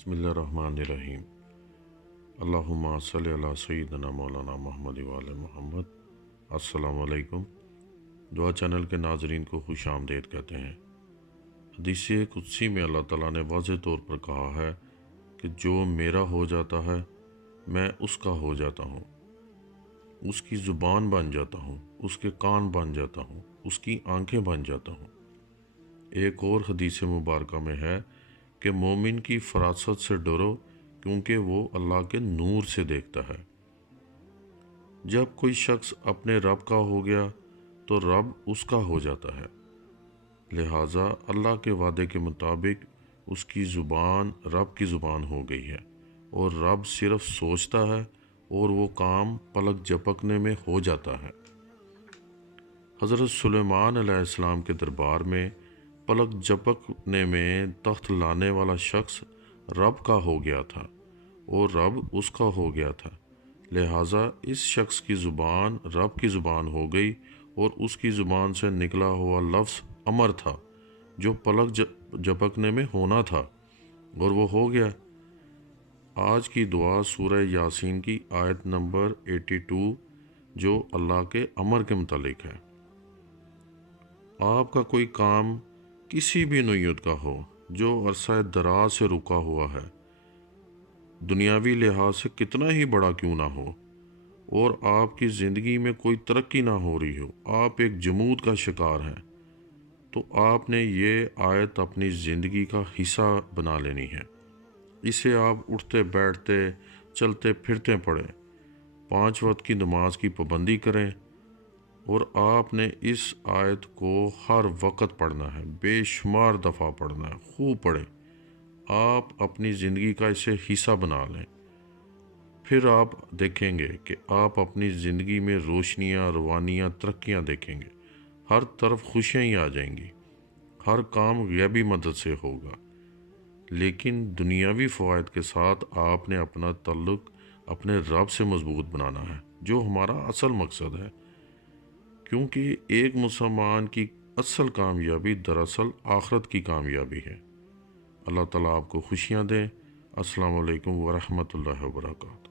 بسم اللہ الرحمن الرحیم۔ اللہم صلی علی سیدنا مولانا محمد وآل محمد۔ السلام علیکم۔ دعا چینل کے ناظرین کو خوش آمدید کہتے ہیں۔ حدیث قدسی میں اللہ تعالیٰ نے واضح طور پر کہا ہے کہ جو میرا ہو جاتا ہے میں اس کا ہو جاتا ہوں، اس کی زبان بن جاتا ہوں، اس کے کان بن جاتا ہوں، اس کی آنکھیں بن جاتا ہوں۔ ایک اور حدیث مبارکہ میں ہے کہ مومن کی فراست سے ڈرو کیونکہ وہ اللہ کے نور سے دیکھتا ہے۔ جب کوئی شخص اپنے رب کا ہو گیا تو رب اس کا ہو جاتا ہے، لہٰذا اللہ کے وعدے کے مطابق اس کی زبان رب کی زبان ہو گئی ہے، اور رب صرف سوچتا ہے اور وہ کام پلک جھپکنے میں ہو جاتا ہے۔ حضرت سلیمان علیہ السلام کے دربار میں پلک جھپکنے میں تخت لانے والا شخص رب کا ہو گیا تھا اور رب اس کا ہو گیا تھا، لہٰذا اس شخص کی زبان رب کی زبان ہو گئی اور اس کی زبان سے نکلا ہوا لفظ امر تھا جو پلک جھپکنے میں ہونا تھا، اور وہ ہو گیا۔ آج کی دعا سورہ یاسین کی آیت نمبر 82 جو اللہ کے امر کے متعلق ہے۔ آپ کا کوئی کام کسی بھی نوعیت کا ہو جو عرصہ دراز سے رکا ہوا ہے، دنیاوی لحاظ سے کتنا ہی بڑا کیوں نہ ہو، اور آپ کی زندگی میں کوئی ترقی نہ ہو رہی ہو، آپ ایک جمود کا شکار ہیں، تو آپ نے یہ آیت اپنی زندگی کا حصہ بنا لینی ہے۔ اسے آپ اٹھتے بیٹھتے چلتے پھرتے پڑھیں، 5 وقت کی نماز کی پابندی کریں، اور آپ نے اس آیت کو ہر وقت پڑھنا ہے، بے شمار دفعہ پڑھنا ہے، خوب پڑھیں۔ آپ اپنی زندگی کا اسے حصہ بنا لیں، پھر آپ دیکھیں گے کہ آپ اپنی زندگی میں روشنیاں، روانیاں، ترقیاں دیکھیں گے، ہر طرف خوشیاں ہی آ جائیں گی، ہر کام غیبی مدد سے ہوگا۔ لیکن دنیاوی فوائد کے ساتھ آپ نے اپنا تعلق اپنے رب سے مضبوط بنانا ہے، جو ہمارا اصل مقصد ہے، کیونکہ ایک مسلمان کی اصل کامیابی دراصل آخرت کی کامیابی ہے۔ اللہ تعالیٰ آپ کو خوشیاں دیں۔ السلام علیکم ورحمۃ اللہ وبرکاتہ۔